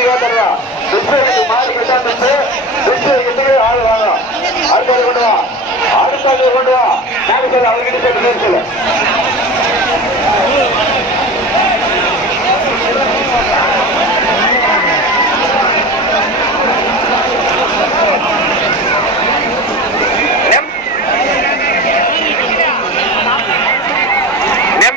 grande y.